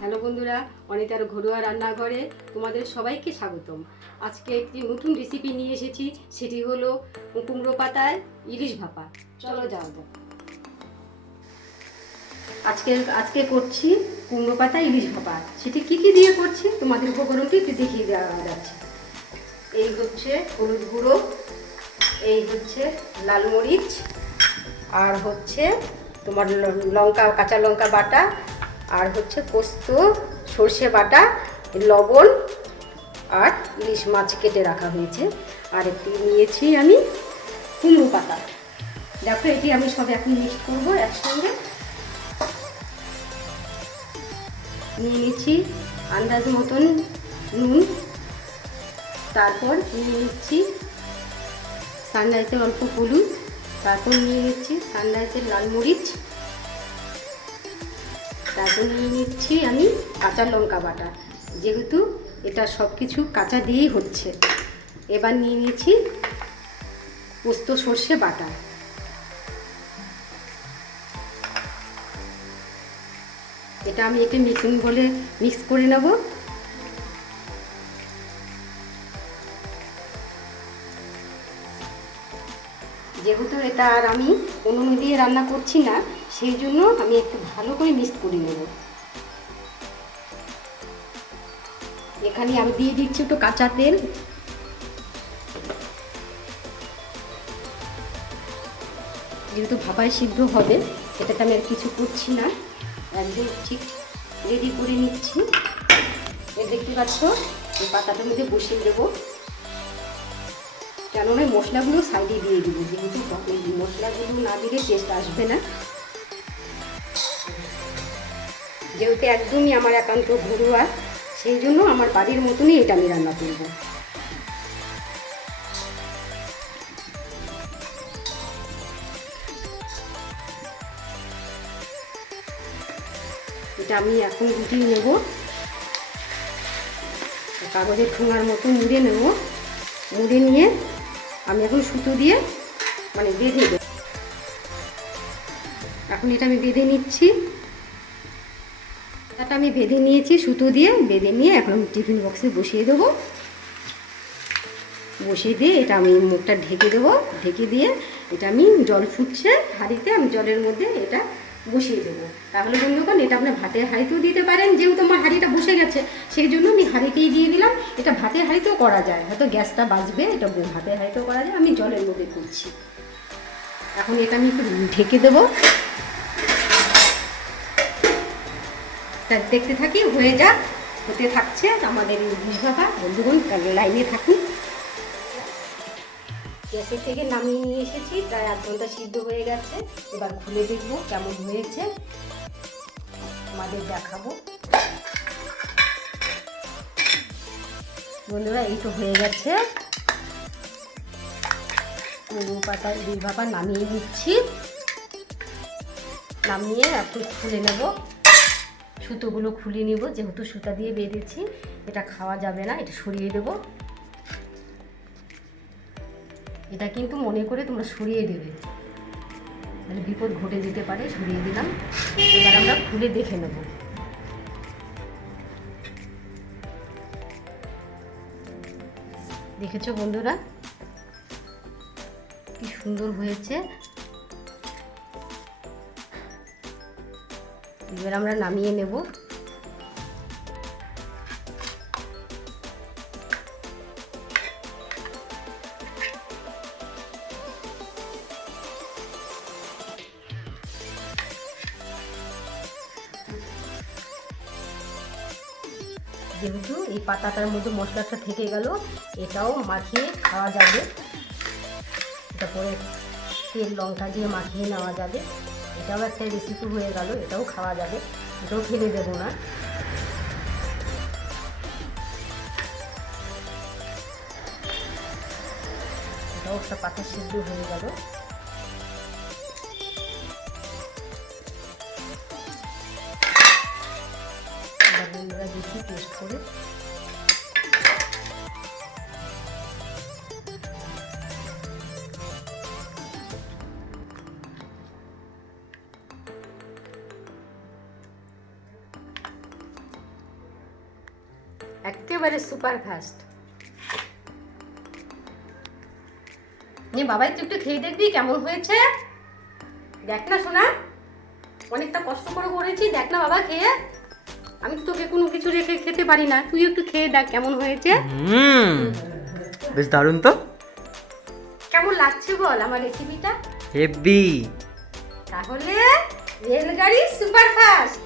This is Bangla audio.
হ্যালো বন্ধুরা, অনিতার ঘরোয়া রান্নাঘরে তোমাদের সবাইকে স্বাগতম। আজকে একটি নতুন রেসিপি নিয়ে এসেছি, সেটি হলো কুমড়ো পাতায় ইলিশ ভাপা। চলো যাওয়া যাক। আজকে করছি কুমড়ো পাতা ইলিশ ভাপা। সেটি কি কি দিয়ে করছি তোমাদের উপকরণটি একটু দেখিয়ে দেওয়া যাচ্ছে। এই হচ্ছে হলুদ গুঁড়ো, এই হচ্ছে লাল মরিচ, আর হচ্ছে তোমার কাঁচা লঙ্কা বাটা, আর হচ্ছে পোস্ত, সর্ষে বাটা, লবণ, আর ইলিশ মাছ কেটে রাখা হয়েছে। আর একটি নিয়েছি আমি কুমড়ো পাতা। দেখো, এটি আমি সব এখন মিক্স করবো একসঙ্গে। নিয়ে নিচ্ছি আন্দাজ মতন নুন, তারপর নিয়ে নিচ্ছি সানরাইসের অল্প হলুদ, তারপর নিয়ে নিচ্ছি সানরাইসের লাল মরিচ, তারপর নিয়ে নিচ্ছি আমি কাঁচা লঙ্কা বাটা, যেহেতু এটা সব কিছু কাঁচা দিয়েই হচ্ছে। এবার নিয়ে নিচ্ছি পোস্ত সর্ষে বাটা। এটা আমি একটু মিক্সিং বলে মিক্স করে নেব। যেহেতু এটা আর আমি উনুন দিয়ে রান্না করছি না, সেই জন্য আমি একটু ভালো করে মিক্স করে নেব। এখানে আমি দিয়ে দিচ্ছি একটু কাঁচা তেল। যেহেতু ভাপায় সিদ্ধ হবে, এটাতে আমি আর কিছু করছি না, একদম ঠিক রেডি করে নিচ্ছি। দেখতে পাচ্ছ, এই পাতাটার মধ্যে বসিয়ে দেবো। কেননা মশলাগুলো সাইডে দিয়ে দিব, যেহেতু মশলাগুলো না দিলে টেস্ট আসবে না। যেহেতু একদমই আমার একান্ত ঘরোয়া, সেই জন্য আমার বাড়ির মতনই এটা আমি রান্না করব। এটা আমি এখন গুটিয়ে নেব, কাগজের ঠোঙার মতো মুড়ে নেব। মুড়ে নিয়ে আমি এখন সুতো দিয়ে বেঁধে দেব। এখন এটা আমি বেঁধে নিচ্ছি। এটা আমি বেঁধে নিয়েছি, সুতো দিয়ে বেঁধে নিয়ে এখন আমি টিফিন বক্সে বসিয়ে দেবো। বসিয়ে দিয়ে এটা আমি মুখটা ঢেকে দেবো। ঢেকে দিয়ে এটা আমি জল ফুটছে হাঁড়িতে, আমি জলের মধ্যে এটা বসিয়ে দেবো। তাহলে বন্ধুগণ, এটা আপনার ভাতের হাঁড়িতেও দিতে পারেন। যেহেতু আমার হাঁড়িটা বসে গেছে, সেই জন্য আমি হাঁড়িতেই দিয়ে দিলাম। এটা ভাতের হাঁড়িতেও করা যায়, হয়তো গ্যাসটা বাঁচবে। এটা ভাতের হাঁড়িতেও করা যায়, আমি জলের মধ্যে করছি। এখন এটা আমি একটু ঢেকে দেবো। তা দেখতে থাকি, হয়ে যাক, হতে থাকছে আমাদের ইলিশ ভাপা। বন্ধুগণ, লাইনে থাকুন। গ্যাসের থেকে নামিয়ে নিয়ে এসেছি, প্রায় 8 ঘন্টা সিদ্ধ হয়ে গেছে। এবার খুলে দেখবো কেমন হয়েছে, আমাদের দেখাবো। বন্ধুরা, এই তো হয়ে গেছে। কুমড়ো পাতার ইলিশ ভাপা নামিয়ে নিচ্ছি। নামিয়ে একটু খুলে নেব, সুতোগুলো খুলে নেব। যেহেতু সুতা দিয়ে বেঁধেছি, এটা খাওয়া যাবে না, এটা সরিয়ে দেবো। এটা কিন্তু মনে করে তোমরা সরিয়ে দেবে, মানে বিপদ ঘটে যেতে পারে। সরিয়ে দিলাম। এবার আমরা খুলে দেখে নেব। দেখেছো বন্ধুরা, কি সুন্দর হয়েছে। এবার আমরা নামিয়ে নেব। যেহেতু এই পাতাটার মধ্যে মশলাটা থেকে গেল, এটাও মাখিয়ে খাওয়া যাবে। এটা পরে তেল লঙ্কা দিয়ে মাখিয়ে নেওয়া যাবে। এটাও একটা রেসিপি হয়ে গেল, এটাও খাওয়া যাবে, এটাও ফেলে দেবো না। এটাও একটা পাতা সিদ্ধ হয়ে গেল। বন্ধুরা, দেখি টেস্ট করে। একেবারে সুপার ফাস্ট। নে বাবাই, তুই একটু খেয়ে দেখবি কেমন হয়েছে। দেখ না সোনা, অনেকটা কষ্ট করে করেছি, দেখ না বাবা খেয়ে। আমি তো তোকে কোনো কিছু রেখে খেতে পারি না, তুই একটু খেয়ে দেখ কেমন হয়েছে। বেশ দারুণ তো। কেমন লাগছে বল আমার রেসিপিটা? হেভি। তাহলে রেলগাড়ি সুপার ফাস্ট।